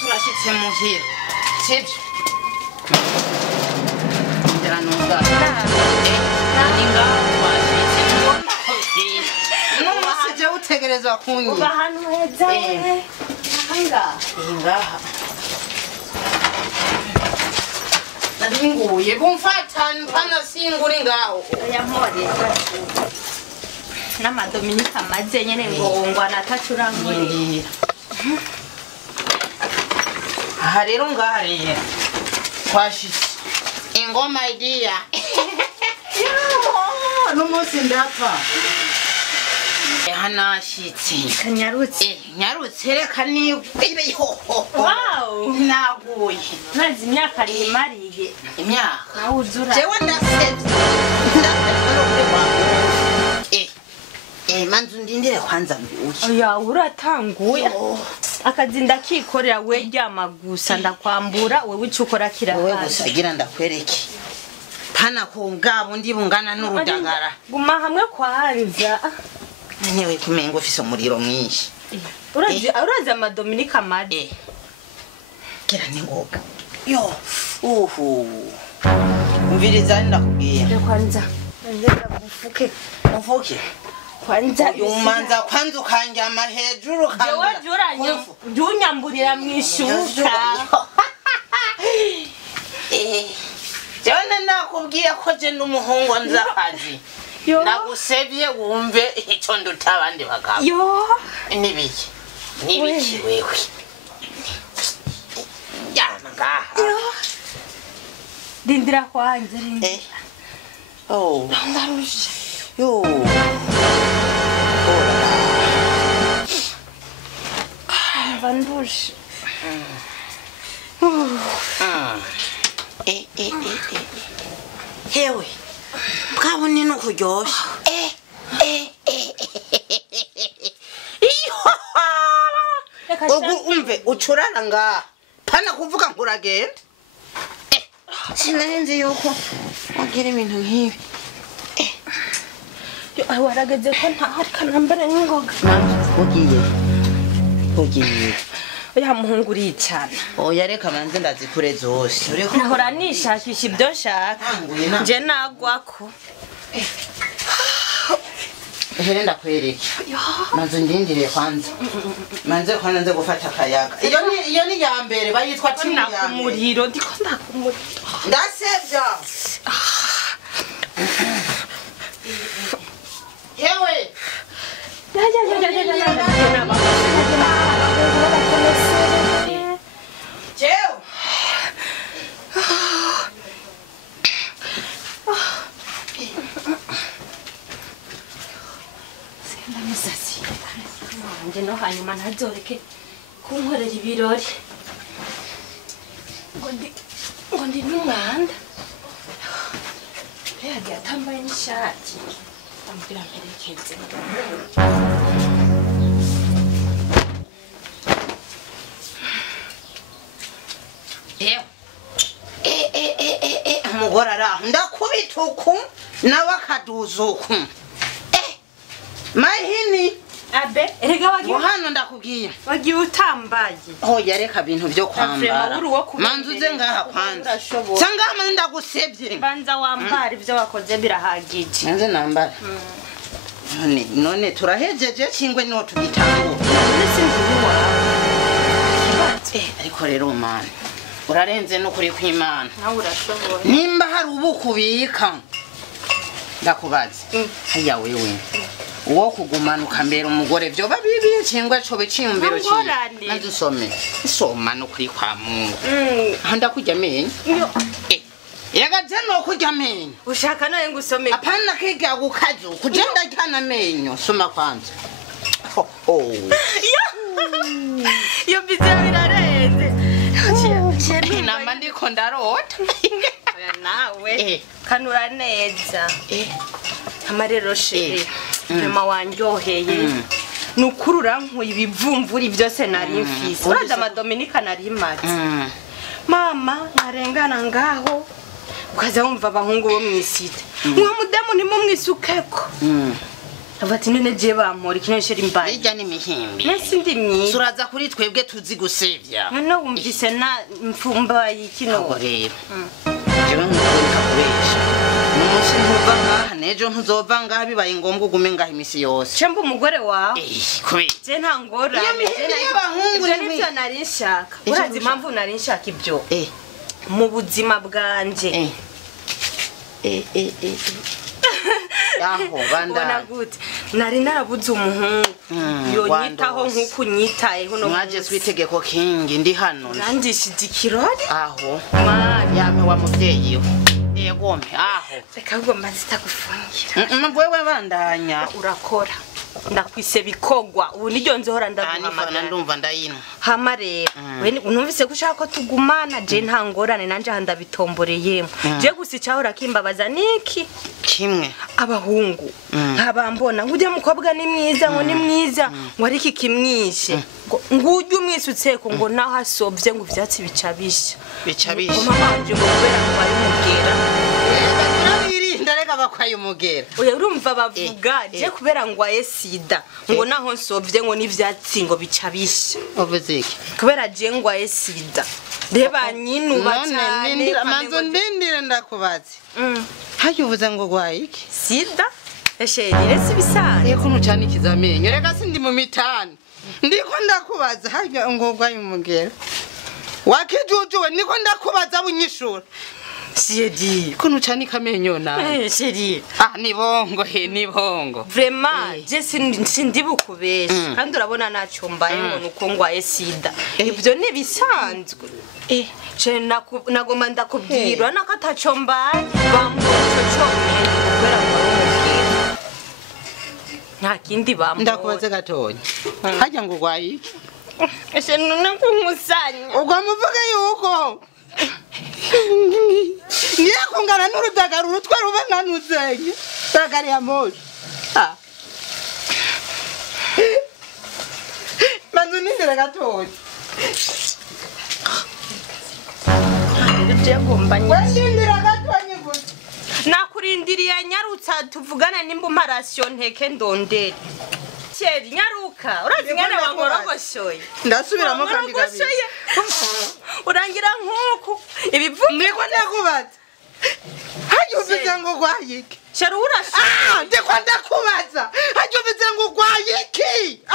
turashitse muhira sibyo ndera numva ninga twashitse mbona no musije utegerezwa kunyi uba hano heza ngaha nadinguye kumfatana mpana singuri ngaho yampore n'amadominika maze nyene ngo anatacurangurira aha rero ngaha rero twashitse ingoma idiya n'umunsi ndapfa hanashitse kanyarutse nyarutse reka nigwire wow naguye maze imyaka rimariye imyaka nawe uzura jewe ndasevye manzu ndindire kwanza mbuye oya uratanguye akazi ndakikorera we ryama gusa ndakwambura wewe ico ukora kirahaje wowe gusa gira ndakwereke pana ko ngabo ndi bungana n'urudagara guma hamwe kwanza newe kumengo ufise umuriro mwinshi urazi amadominika maze gira ni ngoga yo umviriza ndakubwiye kwanza ndagufuke uvuke kwanza umanza kwanza ukanjama hejuru jewe junyamburira mwishuka jewe nakubwiye ko je n'umuhungu nzahazi nagusevye wumve ico nduta abandi bagabo yo nibiki wewe yana ngaha rindira kwanza ndarusha yo vandusha hewe bwabone no kuryosha umve ucurara ngaha pana kuvuga ngo uragenda sinahenze yuko wagira ibintu nk'ibi warageze ko ntahari kanambere n'ingoga ugiye oya muhungu uricana oya reka manze ndazikure zose nahora nishakisha ibyo nshaka nje nagwako here ndakwereke manze ndindire kwanza manze kwanza nze gufata akayaga iyo ni ya mbere bayitwa timu ya mbere kumuriro ndiko ndakumuriro ndasevya yewe no hanyuma ntazoreke kunkorera ibirori ngo ndi n'umwanda yagiye atambaye n'ishati ambwira mperekeze umugore araho ndakubita uku nawe akaduza uku mahini abe erega wagiye hano ndakubwiye wagiye utambaye oya reka bintu byo kwambara manzu uze ngaha kwanza cyangwa manzu ndagusebye banza wambara ibyo wakoze birahagije manze nambara none turahejeje kingwe no tugitangura ariko rero mana urarenze no kuri kw'Imana nawe urashoboye nimba hari ubukubika ndakubaza haya wewe uwo kugumanuka mbere umugore byo babibi kingwe cyo bicimbiro cyo manze usome isoma no kuri kwa Mungu handa kujya menye yaga jeno kujya menye ushaka nawe ngusome apana kiga gukazo kugenda cyana menyo soma kwanza yo bize birarenze namba ndiko ndarota oya nawe kanura neza amarero sheri mama wanjoheye nukurura nkuye ibivumvuri byose nari mfise uraza amadominika nari mari mama nkarengana ngaho ukaza wumva abahungu bo mwisite mwa mudemu nimo mwisukeko abati none je bampora kino sheri mbaye Ijya ni mihimbi nesi ndi myiza Suraza kuri twebwe tuzi gusevya none wumvise na mfumbaye kino Aho rero Jewe nkukunda kubesha Numunsi ntuva ngaha nejo ntuzova ngaha bibaye ngombwa ugume ngaha imisi yose Chemba umugore wawe kubera je nta ngora Iyo mihimbi y'abahungu ni nivyo nari nshaka urazi impamvu nari nshaka ibyo mu buzima bwanje Yaho Bona gute nari narabuze umuhungu yonyitaho nkuko nyitayeho no mwaje switegeko kingi ndi hano nandishije ikirori aho yame wa muvyeyi yo yegome aho reka ngo mazita gufungira wewe bandanya urakora ndakwise bikogwa ubu niryo nzohora ndaguhamagara ndumva ndayino hama rero unumvise ko ushaka ko tugumana je nta ngorane nanje handabitomboreyemo je gusa icyahora kimbabaza niki kimwe abahungu nkabambona ngujya mukobwa ni mwiza ngo ni mwiza ngo ariki kimwishe ngujye umwisutseko ngo naho asovye ngo ivyatsi bicabisha mama wanje ngo kubera ngo bari mubwira ndareka bakwaye umugera oya urumva bavuga je kubera ngo aye sida ngo naho nsovye ngo n'ivyatsi ngo bicabisha uvuze iki kubera je ngo aye sida reba nyinuba cyane manzo ndindire ndakubaze hayuvuze ngo gwaye iki sida esherire sibisane yeko nucana ikizamenyo reka sindi mu mitani ndiko ndakubaza hayo ngo gwaye umugera wakijujuwe niko ndakubaza bunyishura Siedi kuno cyane kamenyo na Siedi ni bongo ni bongo vraiment je sindi bukubesha kandi urabona naco mbaye ngo nuko ngwaye sida ibyo ni bisanzwe je nagoma ndakubwirwa nakataco mbaye bambuco cyomye kubera ngo umubwira nta kindi bambo ndakubaze gatonya hajya ngo gwaye ese none kumusanya ubwo muvuge yuko niye kungana n'urudagara urutwe rube nkanuzenye dagari ya moshi manzu nindire gatonya wendindira gatonya gusa nakurindiriye nyarutsa tuvugane nimba umparasiyo nteke ndondere Cheri nyaruka urazi ngene bangorogoshoye ndasubiramo kandi gabiri urangira nkuko ibivuga ndiko ndakubaza hayuvize ngo gwayiki Cheri urasha ndiko ndakubaza hayuvize ngo gwayiki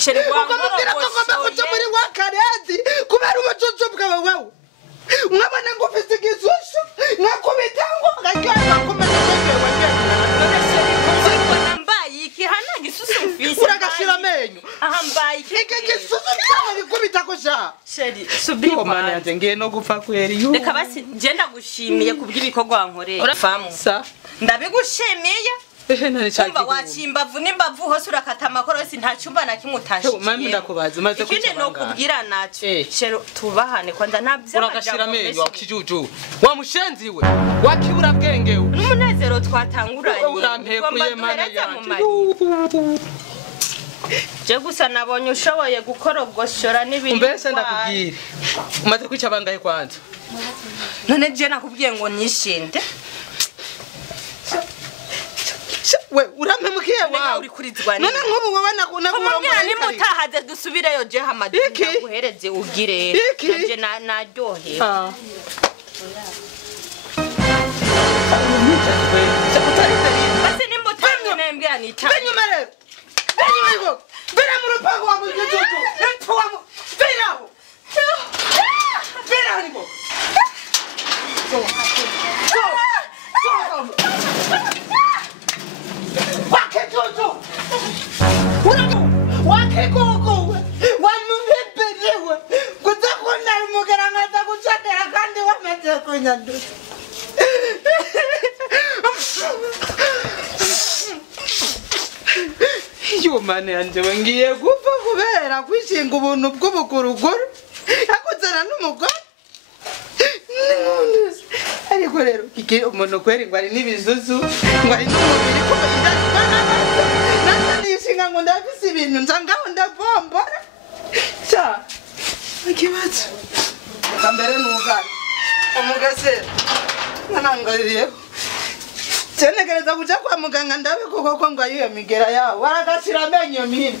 Cheri gwangomubwira ko ngomba kuja muri wakarezi kubera ubucucu bwawe wewe mwabona ngo ufise igisusu nkakubita ngo ngajya kumenya uragashira amenyo ahambaye iki gisusu cyawe bikubita ko sha Sheri subiri mana yanjye ngiye no gupfa kweri yu reka basi je ndagushimiye kubw'ibikorwa wankoreye urafamu sa ndabigushimiye nari cyaki umva wachimbavu nimbavu hose urakata amakorosi nta cyumba na kimwe utashikiye mami ndakubaza maze ikindi no kubwira naco shero tubahane kwanza nabyo uragashira amenyo wakijuju wamushenziwe wakibura bwengewe n'umunezero twatanguranye urampekuye mana yanjye je gusa nabonye ushoboye gukorogoshora n'ibintu mbese ndakubwira umaze kwica bangahe kwanza none je nakubwiye ngo nishinde we urampemukiye wawe uri kurizwa none nk'ubu wowe nakumubwira ni mutahaze dusubireyo je hamadika guhereze ugire naje naryohe basi nimbutange nembwira nita benyuma rero benyuma igo bera mu rupango wa mujuju epfo wa beraho beraho nigo wakejojo wakegogo wamubeberewe kutakunda umugera ngata kuchatera kandi wameze kunyandu yumane yanje ngiye gupfa kubera kwishinga ubuntu bw'ubukuruguru akuzana n'umugore ariko rero kike umuntu kweri ngo ari n'ibizuzu ngo ari n'umubiri ko nasa nishinga ngo ndafise ibintu nsangaho ndavombora cya ikibazo kambere n'ugana umugasera nanangaririyeho Cenegereza kuja kwa muganga ndabe koko ngo ayiyo migera yawo waragashira amenyo mini